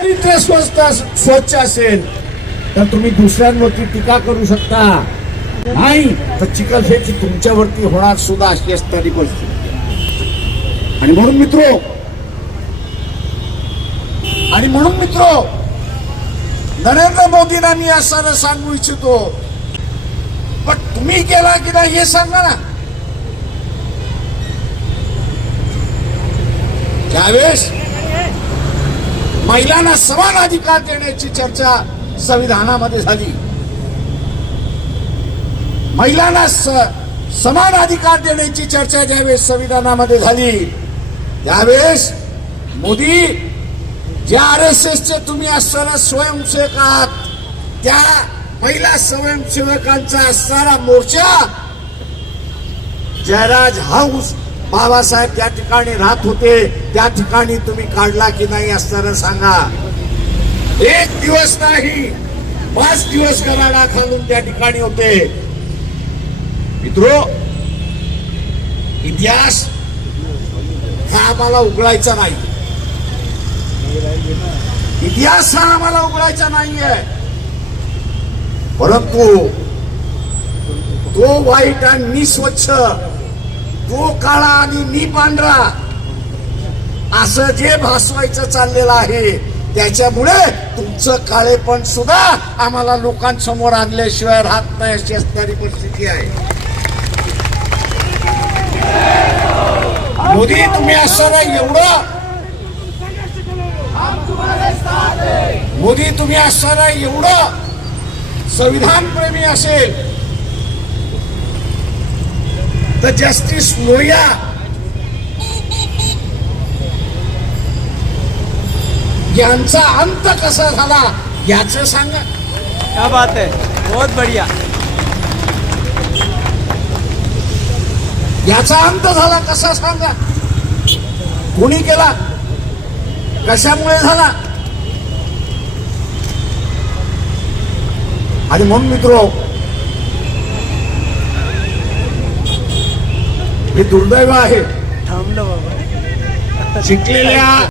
चरित्र स्वस्त स्वच्छ असेल तर तुम्ही दुसऱ्यांवरती टीका करू शकता. नाही तर चिखलफेक तुमच्यावरती होणार सुद्धा अशी असणारी परिस्थिती. आणि म्हणून मित्र आणि म्हणून मित्र नरेंद्र मोदींना मी असं सांगू इच्छितो. पण तुम्ही केला की नाही हे सांगा ना. त्यावेळेस महिलांना समान अधिकार देण्याची चर्चा संविधानामध्ये झाली. महिलांना समान अधिकार देण्याची चर्चा ज्यावेळेस संविधानामध्ये झाली त्यावेळेस मोदी ज्या आर एस एसचे तुम्ही असणारा स्वयंसेवक आहात त्या महिला स्वयंसेवकांचा असणारा मोर्चा जयराज हाऊस बाबासाहेब त्या ठिकाणी राहत होते त्या ठिकाणी तुम्ही काढला की नाही असणार सांगा. एक दिवस नाही पाच दिवस गराडा खालून त्या ठिकाणी होते. मित्रो इतिहास हा आम्हाला उघडायचा नाही. इतिहास हा आम्हाला उघडायचा नाहीये. परंतु तो वाईट आणि निस्वच्छ तो काळा आणि मी पांढरा. असं जे भासवायचं चाललेलं आहे त्याच्यामुळे तुमचं काळेपण सुद्धा आम्हाला लोकांसमोर आणल्याशिवाय राहत नाही अशी असणारी परिस्थिती आहे. मोदी तुम्ही असताना एवढं. मोदी तुम्ही असताना एवढं. संविधान प्रेमी असेल जस्टिस लोहिया यांचा अंत कसा झाला याच सांगा. क्या बात है? बहुत बढ़िया. याचा अंत झाला कसा सांगा. कोणी केला? कशामुळे झाला? आणि म्हणून मित्रो हे दुर्दैव आहे. थांबलं बाबा. शिकलेल्या